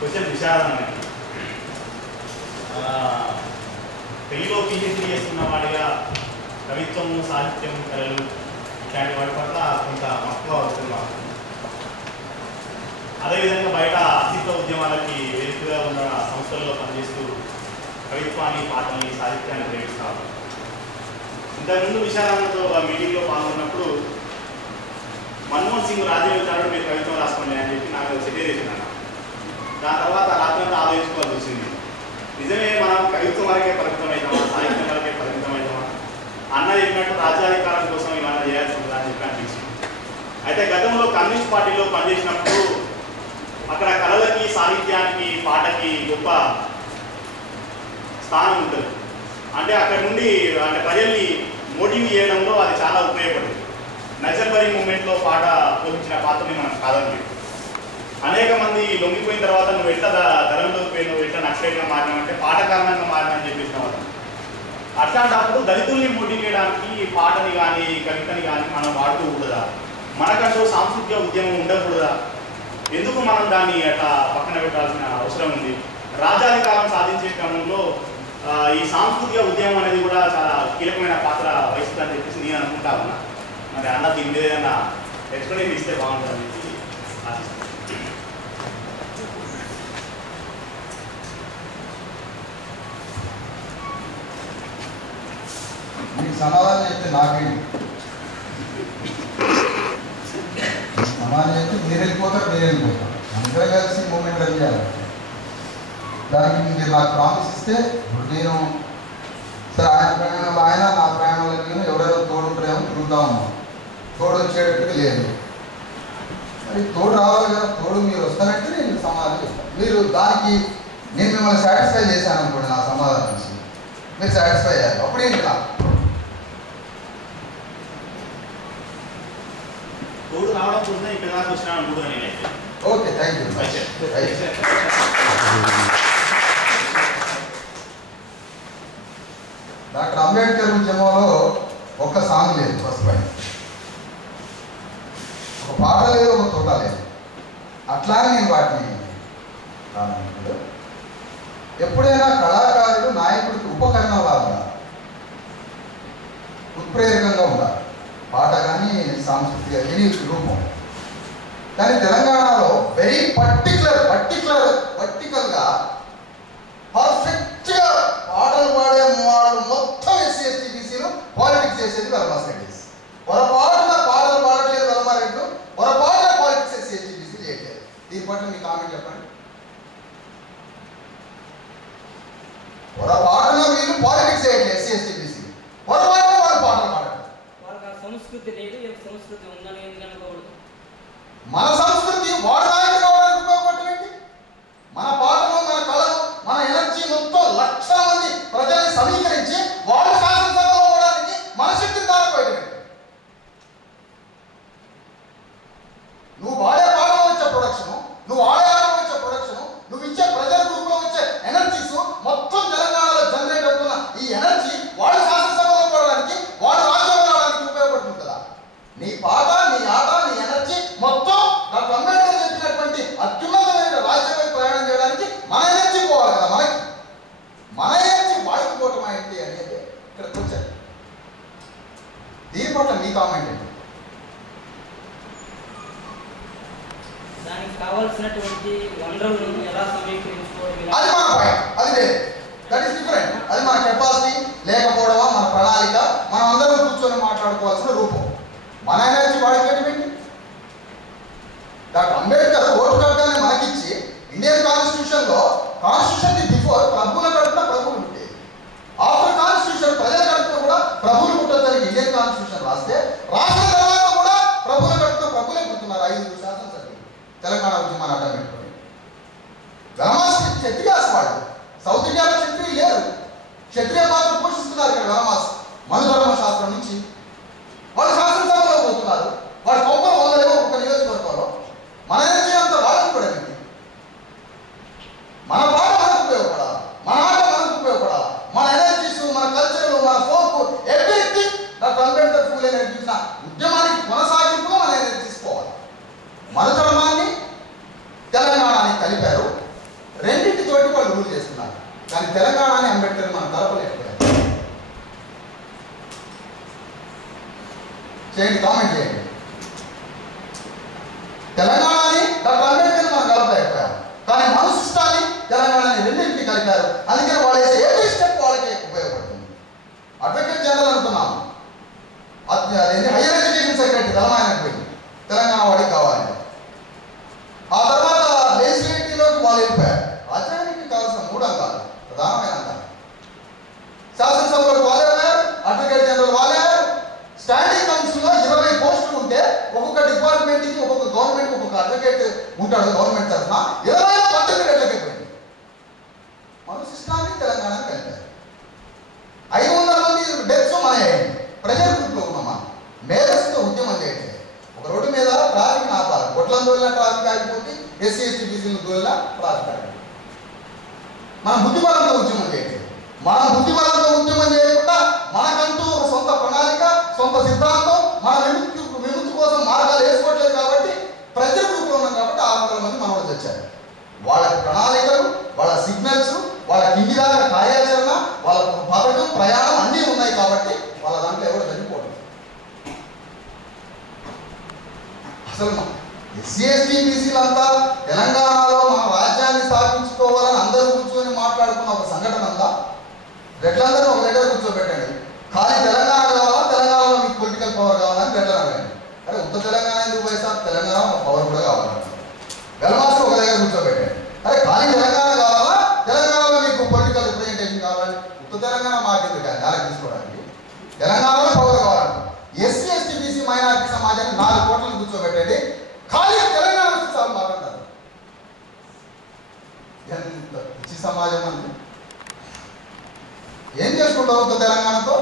కొంచెం విషాదమైనది. పెళ్లిలో పిహెచ్డీ చేస్తున్న వాడిగా కవిత్వం, సాహిత్యం, కళలు ఇట్లాంటి వాటి పట్ల కొంత మక్కువ అవుతుంది. అదేవిధంగా బయట అస్తిత్వ ఉద్యమాలకి వేదికగా ఉన్న సంస్థల్లో పనిచేస్తూ కవిత్వాన్ని, పాటల్ని, సాహిత్యాన్ని ప్రేమిస్తారు. ఇంతకుముందు విశాలంతో మీటింగ్లో పాల్గొన్నప్పుడు మన్మోహన్ సింగ్ రాజీవ్ గారు మీరు కవిత్వం రాసుకోండి అని చెప్పి నాకు సెటిల్ చేసినాను. దాని తర్వాత రాత్రంతా ఆలోచించుకోవాల్సి వచ్చింది. నిజమే మనం కవిత్వం వరకే పరిమితమవుతామా, సాహిత్యం వరకే పరిమితమవుతామా, అన్న చెప్పినట్టు రాజ్యాధికారం కోసం ఇవన్నీ చేయాల్సి ఉంటుందా అని చెప్పి అనిపించింది. అయితే గతంలో కమ్యూనిస్ట్ పార్టీలో పనిచేసినప్పుడు అక్కడ కళలకి, సాహిత్యానికి, పాటకి గొప్ప స్థానం ఉంటుంది. అంటే అక్కడ నుండి అంటే ప్రజల్ని మోటివ్ చేయడంలో అది చాలా ఉపయోగపడింది. నక్సల్బరీ మూవ్మెంట్లో పాట పోషించిన పాత్రని మనం కాదని అనేక మంది లొంగిపోయిన తర్వాత నువ్వు ఎట్లా ధరంలోకి పోయి నువ్వు ఎట్లా నక్సలైట్గా మారినావంటే పాట కారణంగా మారినని చెప్పేసిన వాళ్ళు. అట్లాంటప్పుడు దళితుల్ని మోటివ్ చేయడానికి పాటని కానీ కవితని కానీ మనం వాడుతూ ఉండదా? మనకంటూ సాంస్కృతిక ఉద్యమం ఉండకూడదా? ఎందుకు మనం దాన్ని అట్లా పక్కన పెట్టాల్సిన అవసరం ఉంది? రాజ్యాధికారం సాధించే క్రమంలో ఈ సాంస్కృతిక ఉద్యమం అనేది కూడా చాలా కీలకమైన పాత్ర వహిస్తుందని చెప్పేసి నేను అనుకుంటా ఉన్నా. మరి అన్న దీని మీద ఏదైనా ఎక్స్ప్లెయిన్ ఇస్తే బాగుంటుందని చెప్పి ఆశిస్తాను. మీకు సమాధానం చెప్తే నాకేంటి, సమాధానం చెప్తే మీరు వెళ్ళిపోతారు, మీరు వెళ్ళిపోతారు, అందరం కలిసి మూమెంట్ రన్ చేయాలి. దానికి మీరు నాకు ప్రామిస్ ఇస్తే ఇప్పుడు నేను సరే ఆయన ప్రయాణంలో ఆయన, నా ప్రయాణంలో నేను ఎవరెవరు తోడుంటారేమో తిరుగుతా ఉన్నాం. తోడు వచ్చేటట్టుగా లేదు. మరి తోడు రావాలి కదా, తోడు మీరు వస్తానంటే నేను సమాధానం చెప్తాను. మీరు దానికి నేను మిమ్మల్ని సాటిస్ఫై చేశాను అనుకోండి, నా సమాధానం నుంచి మీరు సాటిస్ఫై అయ్యారు, అప్పుడేంటి నా తోడు రావడం కోసం ఇక్కడ దాకా వచ్చినా అనుకుంటున్నా నేనైతే. Okay, thank you. Doctor Ambedkar ఉద్యమంలో ఒక్క సాంగ్ లేదు, ఫస్ట్ పాయింట్. ఒక పాట లేదు, ఒక తోట లేదు. అట్లానే నేను వాటిని ఎప్పుడైనా కళాకారుడు నాయకుడికి ఉపకరణంలా ఉండాలి, ఉత్ప్రేరకంగా ఉండాలి. పాట కానీ సాంస్కృతిక ఎనీ రూపం. కానీ తెలంగాణలో వెరీ వర్టికల్గా పర్ఫెక్ట్గా పాటలు పాడే వాళ్ళు మొత్తం ఎస్సీ ఎస్టీ బీసీలు పాలిటిక్స్ చేసేది వెలమారెడ్డి. పొరపాటున పాటలు పాడట్లేదు వెలమారెడ్డి, పొరపాటున పాలిటిక్స్ ఎస్సీ ఎస్టీ బీసీలు చేయట్లేదు. దీని పట్ల మీ కామెంట్ చెప్పండి. పొరపాటున వీళ్ళు పాలిటిక్స్ చేయట్లేదు ఎస్సీ ఎస్టీ బీసీలు, పొరపాటున వాళ్ళు పాటలు పాడట్లేదు. సంస్కృతి లేదు, సంస్కృతి ఉందని అనుకోకూడదు. మన సంస్కృతి వాడు నాయకుడు కావడానికి ఉపయోగపడేది. మన పాటలు, మన కళలు, మన ఎనర్జీ మొత్తం లక్షల మంది ప్రజల్ని సమీకరించి వాళ్ళు శాసనసభలో పోవడానికి మన శక్తిని దారిపోయేది. నువ్వు వాడే పాటలో వచ్చే ప్రొడక్షన్, నువ్వు ఆడే ఆటలో వచ్చే ప్రొడక్షన్, నువ్వు ఇచ్చే ప్రజల గ్రూప్లో వచ్చే ఎనర్జీస్ మొత్తం తెలంగాణలో జనరేట్ అవుతున్న ఈ ఎనర్జీ వాళ్ళు శాసనసభలో పోవడానికి, వాళ్ళు రాజ్యాంగం రావడానికి ఉపయోగపడుతుంది కదా. నీ పాట, నీ ఆట, నీ ఎనర్జీ మొత్తం డాక్టర్ అంబేద్కర్ చెప్పినటువంటి అత్యున్నతమైన రాజ్యాంగం ప్రయాణం చేయడానికి మన ఎనర్జీ పోవాలి కదా. మన ఎనర్జీ వాడికి పోవటం ఏంటి అనేది ఇక్కడికి వచ్చారు. దీని పట్ల మీ కామెంట్ ఏంటి? దానికి కావాల్సినటువంటి వనరులను ఎలా సమీకరించుకోవడం, అది మన పాయింట్, అది లేదు. That is different. అది మన కెపాసిటీ లేకపోవడమా, మన ప్రణాళిక, మనం అందరం కూర్చొని మాట్లాడుకోవాల్సిన రూపం. మన ఎనర్జీ వాడికి ఏంటి? డాక్టర్ అంబేద్కర్ ఓటు కట్టడాన్ని మనకిచ్చి ఇండియన్ కాన్స్టిట్యూషన్లో కాన్స్టిట్యూషన్ బిఫోర్ ప్రభువుల కడుపున ప్రభువులు ఉండేది, ఆఫ్టర్ కాన్స్టిట్యూషన్ ప్రజల కడుపున కూడా ప్రభువులు పుట్టదని ఇండియన్ కాన్స్టిట్యూషన్ రాస్తే, రాసిన తర్వాత కూడా ప్రభువుల కడుపున ప్రభువులే పుడుతున్నారు. 5 శాసనసభ్యులు తెలంగాణ ఉద్యమాన్ని అడ్డం పెట్టుకొని. వెలమాస్ క్షత్రియాస్ వాళ్ళు, సౌత్ ఇండియాలో క్షత్రియులు లేరు, క్షత్రియ పాత్ర పోషిస్తున్నారు ఇక్కడ వెలమాస్. మనుధర్మ శాస్త్రం నుంచి వాళ్ళు శాసనసభలో పోతున్నారు. వాడి కొంపలు వందలేమో ఒక నియోజకవర్గంలో. మన ఎనర్జీ అంతా వాళ్ళకి కూడా ఉంది. మన పాట మనకు ఉపయోగపడాలి, మన ఆట మనకు ఉపయోగపడాలి, మన ఎనర్జీస్, మన కల్చర్, మన folk, everything doctor Ambedkar Phule energies ఉద్యమానికి కొనసాగింపుగా మన ఎనర్జీస్ పోవాలి. మన ధర్మాన్ని తెలంగాణని కలిపారు. చేయండి, కామెంట్ చేయండి. తెలంగాణని డాక్టర్ అంబేద్కర్ మనం కలపలేకపోయాం, కానీ మన సిస్టాన్ని తెలంగాణని రెండింటిని కలిపారు. అందుకని వాళ్ళు వేసే ఏ స్టెప్ వాళ్ళకి ఉపయోగపడుతుంది. అడ్వకేట్ జనరల్ అనుకున్నాం, అదేంటి హైయర్ ఎడ్యుకేషన్ సెక్రటరీ తెలంగాణకు పోయి తెలంగాణ వాడికి కావాలి. ఆ తర్వాత లెజిస్లేటివ్లోకి వాళ్ళు వెళ్ళిపోయారు. రాజ్యాంగానికి కావాల్సిన 3 అంగాలు, ప్రధానమైన అంగాలు. శాసనసభలోకి వాళ్ళే అయ్యారు, అడ్వకేట్ జనరల్ వాళ్ళే అయ్యారు. స్టాండింగ్ కౌన్సిల్లో 20 పోస్టులు ఉంటే ఒక్కొక్క డిపార్ట్మెంట్కి ఒక్కొక్క గవర్నమెంట్కి ఒక్కొక్క అడ్వకేట్ ఉంటాడు. గవర్నమెంట్ తరఫున 20 19 అడ్వకేట్ పోయింది. మన సిస్టాన్ని తెలంగాణకి కలిపారు. 500 మంది డెత్స్ మానేయండి. ప్రజల గ్రూప్లో ఉన్నామా, మేధస్సుతో ఉద్యమం చేయట్లేదు. ఒక రోడ్డు మీద ట్రాఫిక్ ఆపాలి, గొడ్లను దోలిన ట్రాఫిక్ ఆగిపోతే ఎస్సీ ఎస్టీ బీసీలు దోలిన ట్రాఫిక్ ఆగిపోతుంది. మనం బుద్ధిబలంతో ఉద్యమం చేయట్లేదు. మనం బుద్ధిబలంతో ఉద్యమం చేయకుండా మనకంటూ ఒక సొంత ప్రణాళిక, సొంత సిద్ధాంతం, మన విముక్తి కోసం మార్గాలు వేసుకోవట్లేదు. కాబట్టి ప్రజల గ్రూప్లో ఉన్నాం కాబట్టి 600 మంది మనవాళ్ళు తెచ్చారు. వాళ్ళ ప్రణాళికలు, వాళ్ళ సిగ్నల్స్, వాళ్ళ కింది దాకా కార్యాచరణ, వాళ్ళ పథకం, ప్రయాణం అన్నీ ఉన్నాయి. కాబట్టి వాళ్ళ దాంట్లో ఎవరు చనిపోవడం. అసలు ఎస్సీ ఎస్టీ బీసీలంతా తెలంగాణలో మన రాజ్యాన్ని స్థాపించుకోవాలని అందరూ కూర్చొని మాట్లాడుకున్న ఒక సంఘటన అంతా రెడ్లందరూ ఒక దగ్గర కూర్చోబెట్టండి. ఖాళీ తెలంగాణ కావాలా, తెలంగాణలో మీకు పొలిటికల్ పవర్ కావాలని రెడ్లను అడగండి. అరే ఉత్తర తెలంగాణ ఎందుకు పోయిస్తారు, తెలంగాణ పవర్ కూడా కావాలంటారు. వెలమాస్టర్ ఒక దగ్గర కూర్చోబెట్టండి. అరే ఖాళీ తెలంగాణ కావాలా, తెలంగాణలో మీకు పొలిటికల్ రిప్రజెంటేషన్ కావాలని. ఉత్తర తెలంగాణ మార్కెట్ కానీ దానికి తీసుకోవడానికి తెలంగాణలో పవర్ కావాలంటారు. ఎస్సీ ఎస్టీ బీసీ మైనారిటీ సమాజాన్ని 4 కోట్లను కూర్చోబెట్టండి, ఖాళీ తెలంగాణ సార్ మాట్లాడతారు. ఎంత పిచ్చి సమాజం అంటే ఏం చేసుకుంటావు తెలంగాణతో?